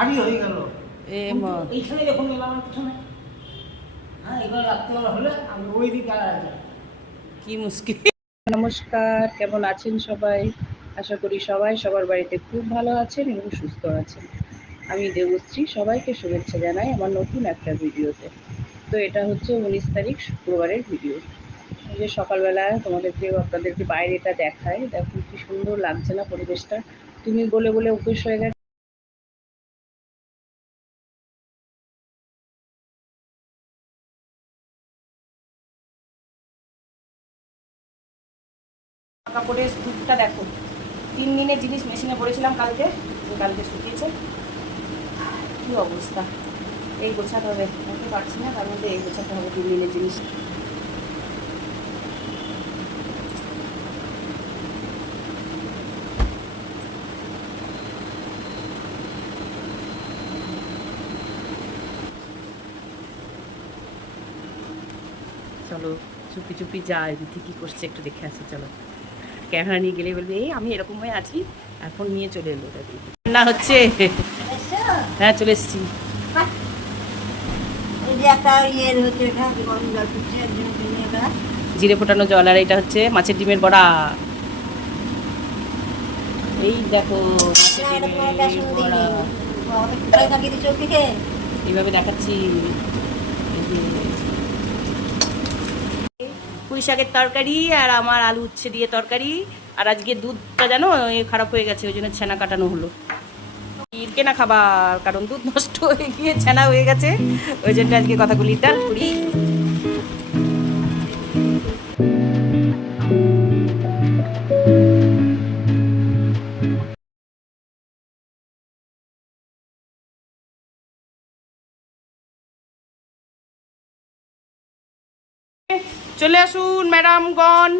ভারী হয়ে গেল। এইখানে যখন এলাম আমার পিছনে। হ্যাঁ এগুলো রাত্রেবেলা হলে আমি ওই দিকে আর কি মুশকিল। নমস্কার কেমন আছেন সবাই? আশা করি সবাই সবার বাড়িতে খুব ভালো আছেন এবং সুস্থ আছেন। আমি দেবশ্রী সবাইকে শুভেচ্ছা জানাই আমার নতুন একটা ভিডিওতে। তো এটা হচ্ছে উনিশ তারিখ শুক্রবারের ভিডিও। যে সকালবেলা তোমাদেরকে আপনাদেরকে বাইরেটা দেখায় দেখো কি সুন্দর লাগছে না পরিবেশটা। তুমি বলে বলে অভ্যেস হয়ে গেছে। কাপড়ের স্তূপটা দেখো। তিন দিনের জিনিস মেশিনে পড়েছিলাম কালকে কালকে শুকিয়েছে। কি অবস্থা? এই গোছাতে হবে। বলতে পারছি না, তার মধ্যে এই গোছাতে হবে তিন দিনের জিনিস। চলো, চুপি চুপি যাই দিদি কী করছে একটু দেখে আসি, চলো। ক্যামেরা নিয়ে গেলে বলবে এই আমি এরকম হয়ে আছি এখন নিয়ে চলে এলো দাদি না হচ্ছে। হ্যাঁ চলে এসছি। এটা জিরে ফোটানো জল আর এটা হচ্ছে মাছের ডিমের বড়া। এই দেখো এইভাবে না, এটা তোমার ডিমের বেসন বড়া দিইনি অনেক কোথায় থাকি দিচ্ছ দিকে এইভাবে দেখাচ্ছি এই যে। পুঁই শাকের তরকারি আর আমার আলু উচ্ছে দিয়ে তরকারি। আর আজকে দুধটা জানো খারাপ হয়ে গেছে, ওই জন্য ছানা কাটানো হলো। কেনা খাবার, কারণ দুধ নষ্ট হয়ে গিয়ে ছানা হয়ে গেছে। ওই জন্য আজকে কথাগুলি ডাল পুরি চলে আসুন ম্যাডামগণ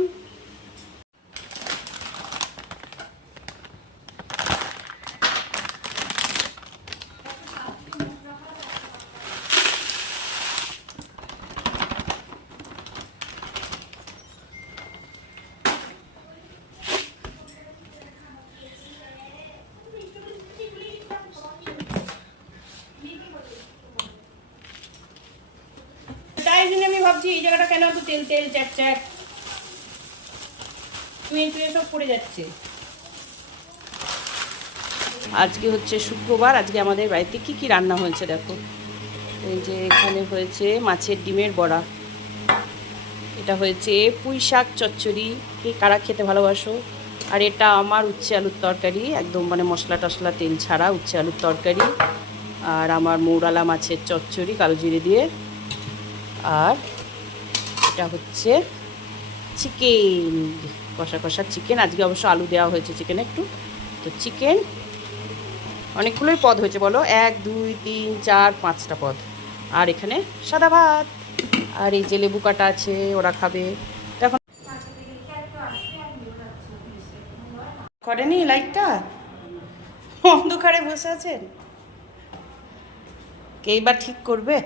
তাই জন্য আমি ভাবছি এই জায়গাটা কেন এত তেল তেল চ্যাট চ্যাট? চুয়ে চুয়ে সব পড়ে যাচ্ছে। আজকে হচ্ছে শুক্রবার, আজকে আমাদের বাড়িতে কি কি রান্না হয়েছে দেখো। এই যে এখানে হয়েছে মাছের ডিমের বড়া। এটা হয়েছে পুঁই শাক চচ্চড়ি। কে কারা খেতে ভালোবাসো? আর এটা আমার উচ্ছে আলুর তরকারি, একদম মানে মশলা টশলা, তেল ছাড়া উচ্ছে আলুর তরকারি। আর আমার মৌরালা মাছের চচ্চড়ি, কালো জিরে দিয়ে। আর এটা হচ্ছে চিকেন। কষা কষা চিকেন। আজকে অবশ্য আলু দেওয়া হয়েছে চিকেনে একটু। তো চিকেন, অনেকগুলোই পদ হয়েছে, বলো। এক, দুই, তিন, চার, পাঁচটা পদ। আর এখানে সাদা ভাত। আর এই যে লেবু কাটা আছে, ওরা খাবে। এখন করেনি লাইটটা? অন্ধকারে বসে আছেন? কে এবার ঠিক করবে?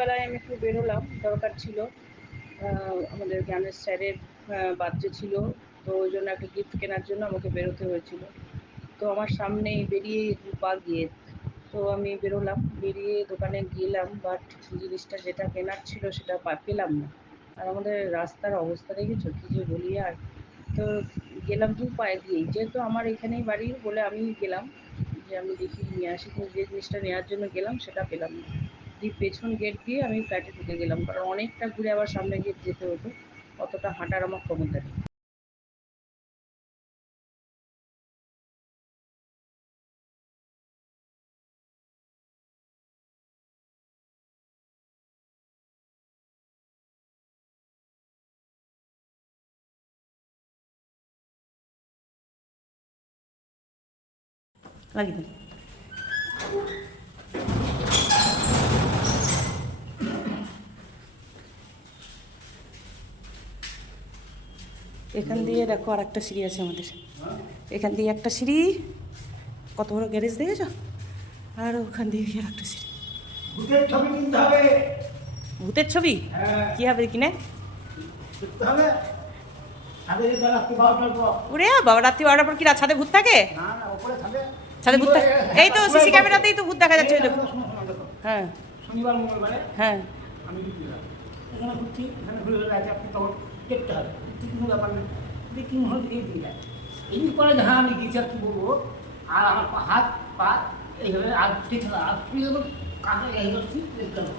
সন্ধ্যেবেলায় আমি একটু বেরোলাম, দরকার ছিল। আমাদের গ্রামের স্যারের বাচ্চা ছিল, তো ওই জন্য একটা গিফট কেনার জন্য আমাকে বেরোতে হয়েছিল। তো আমার সামনেই বেরিয়ে পা গিয়ে তো আমি বেরোলাম, বেরিয়ে দোকানে গেলাম বাট জিনিসটা যেটা কেনার ছিল সেটা পা- পেলাম না। আর আমাদের রাস্তার অবস্থা দেখেছ? কী যে বলি আর। তো গেলাম দু পায়ে দিয়েই। যেহেতু আমার এখানেই বাড়ি বলে আমি গেলাম, যে আমি দেখি নিয়ে আসি যে জিনিসটা নেওয়ার জন্য গেলাম সেটা পেলাম না। দিয়ে পেছন গেট দিয়ে আমি ফ্ল্যাটে ঢুকে গেলাম। কারণ অনেকটা ঘুরে আবার সামনে গেট যেতে হতো। অতটা হাঁটার আমার ক্ষমতা নেই। লাগিয়ে দিন। এখান দিয়ে দেখো আর একটা সিঁড়ি আছে আমাদের। এখান দিয়ে একটা সিঁড়ি। কত বড় গ্যারেজ দেখেছ? আর ওখান দিয়ে আর একটা সিঁড়ি। ভূতের ছবি কিনতে হবে। ভূতের ছবি? হ্যাঁ। কি হবে কিনে? ওরে বাবা রাত্রি বারোটার পর কি রাত ছাদে ভূত থাকে? ছাদে। ভূত থাকে? এই তো সিসি ক্যামেরাতেই তো ভূত দেখা যাচ্ছে। হ্যাঁ। হ্যাঁ। আমি দেখতে হবে কোনো ব্যাপার নেই দেখি হলে দিয়ে যায় এমনি করে হ্যাঁ আমি আর কি বলব আর আমার হাত পা এইভাবে আর ঠিক আর তুই যখন কাঁচা।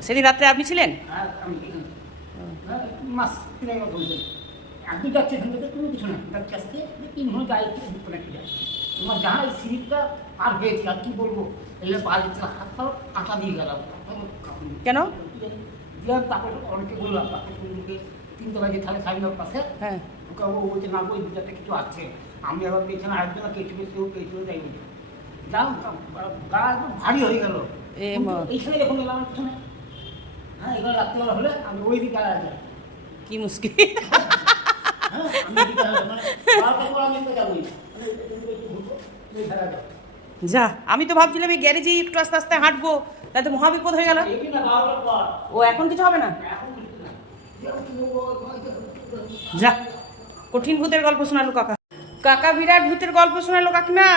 সেদিন রাত্রে আপনি ছিলেন? আর আমি হ্যাঁ, মাস কিনে গেল বলছেন আপনি যাচ্ছে এখান থেকে তুমি কিছু না। যাচ্ছে আসতে যে তিন ঘণ্টা গাড়ি থেকে ঢুকতে যায় তোমার যাহা এই সিঁড়িটা পার হয়েছে আর কি বলব এইভাবে পা দিচ্ছে হাত পা কাঁটা দিয়ে গেলাম। কেন? দিলাম তারপরে অনেকে বললাম তিনটে বাজে তাহলে সাইনের পাশে। হ্যাঁ। ওকে ও বলছে না বই দুটাতে কিছু আছে। আমি আবার পেছনে আরেকজন কেটে সেও পেছনে যাই যাও গা একদম ভারী হয়ে গেল। এইখানে যখন এলাম পিছনে হ্যাঁ রাত্রেবেলা হলে আমি ওই দিকে আর কি মুশকিল। হ্যাঁ। মানে। যা আমি তো ভাবছিলাম এই গ্যারেজেই একটু আস্তে আস্তে হাঁটবো তাতে মহাবিপদ হয়ে গেল। না ও এখন কিছু হবে না? যা কঠিন ভূতের গল্প শোনালো কাকা। কাকা বিরাট ভূতের গল্প শোনালো কাকিমা।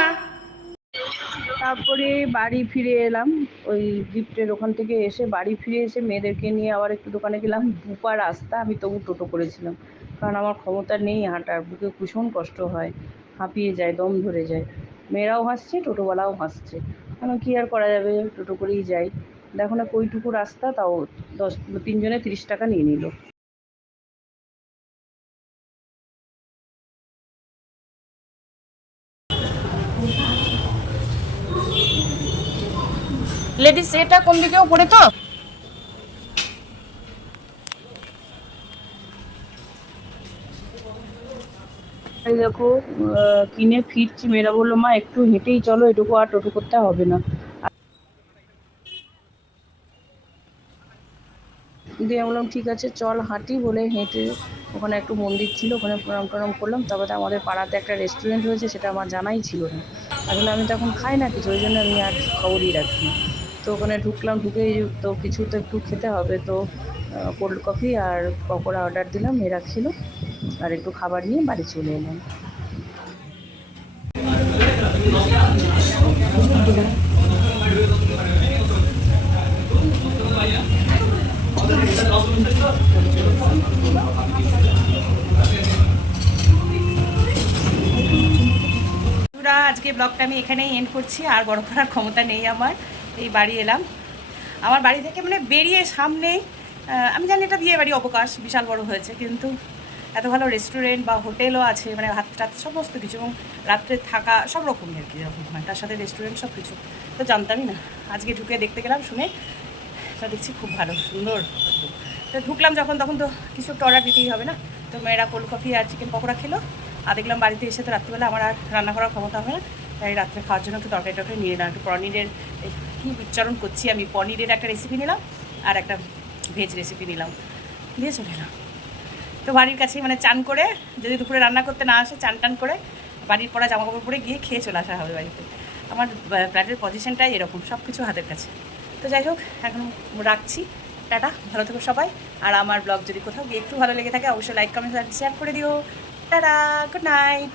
তারপরে বাড়ি ফিরে এলাম ওই গিফটের ওখান থেকে এসে বাড়ি ফিরে এসে মেয়েদেরকে নিয়ে আবার একটু দোকানে গেলাম। বুপা রাস্তা আমি তবু টোটো করেছিলাম কারণ আমার ক্ষমতা নেই হাঁটার বুকে ভীষণ কষ্ট হয় হাঁপিয়ে যায় দম ধরে যায়। মেয়েরাও হাসছে টোটোওয়ালাও হাসছে। কেন কি আর করা যাবে? টোটো করেই যাই। দেখো না কইটুকু রাস্তা তাও দশ তিনজনে তিরিশ টাকা নিয়ে নিল। লেডিস এটা কোন দিকেও পড়ে তো? দেখো কিনে ফিরছি। মেয়েরা বলল, মা, একটু হেঁটেই চলো, এটুকু আর টোটো করতে হবে না। দিয়ে বললাম, ঠিক আছে, চল হাঁটি। বলে হেঁটে ওখানে একটু মন্দির ছিল, ওখানে প্রণাম টনাম করলাম। তারপরে আমাদের পাড়াতে একটা রেস্টুরেন্ট হয়েছে সেটা আমার জানাই ছিল না। আসলে আমি তখন খাই না কিছু, ওই জন্য আমি আর খবরই রাখি তো ওখানে ঢুকলাম ঢুকে তো কিছু তো একটু খেতে হবে, তো কোল্ড কফি আর পকোড়া অর্ডার দিলাম, এরা ছিল আর একটু খাবার নিয়ে বাড়ি চলে এলাম। আজকে ব্লগটা আমি এখানেই এন্ড করছি, আর বড় করার ক্ষমতা নেই আমার। এই বাড়ি এলাম। আমার বাড়ি থেকে মানে বেরিয়ে সামনেই আহ, আমি জানি এটা বিয়ে বাড়ি অবকাশ বিশাল বড় হয়েছে কিন্তু এত ভালো রেস্টুরেন্ট বা হোটেলও আছে মানে হাত টাত সমস্ত কিছু এবং রাত্রে থাকা সব রকমই আর কি যেরকম হয়। তার সাথে রেস্টুরেন্ট সব কিছু। তো জানতামই না। আজকে ঢুকে দেখতে গেলাম শুনে তো দেখছি খুব ভালো সুন্দর। তো ঢুকলাম যখন তখন তো কিছু একটা অর্ডার দিতেই হবে না। তো মেয়েরা কোল্ড কফি আর চিকেন পকোড়া খেলো। আর দেখলাম বাড়িতে এসে তো রাত্রিবেলা আমার আর রান্না করার ক্ষমতা হবে না। তাই রাত্রে খাওয়ার জন্য একটু তরকারি টরকারি নিয়ে নিলাম একটু পনিরের কী উচ্চারণ করছি। আমি পনিরের একটা রেসিপি নিলাম আর একটা ভেজ রেসিপি নিলাম। দিয়ে চলে এলাম। তো বাড়ির কাছেই মানে চান করে, যদি দুপুরে রান্না করতে না আসে চান টান করে বাড়ির পরা জামা কাপড় পরে গিয়ে খেয়ে চলে আসা হবে বাড়িতে। আমার ফ্ল্যাটের পজিশনটাই এরকম সব কিছু হাতের কাছে। তো যাই হোক, এখন রাখছি। টাটা, ভালো থেকো সবাই। আর আমার ব্লগ যদি কোথাও গিয়ে একটু ভালো লেগে থাকে, অবশ্যই লাইক কমেন্ট শেয়ার করে দিও। Tata good night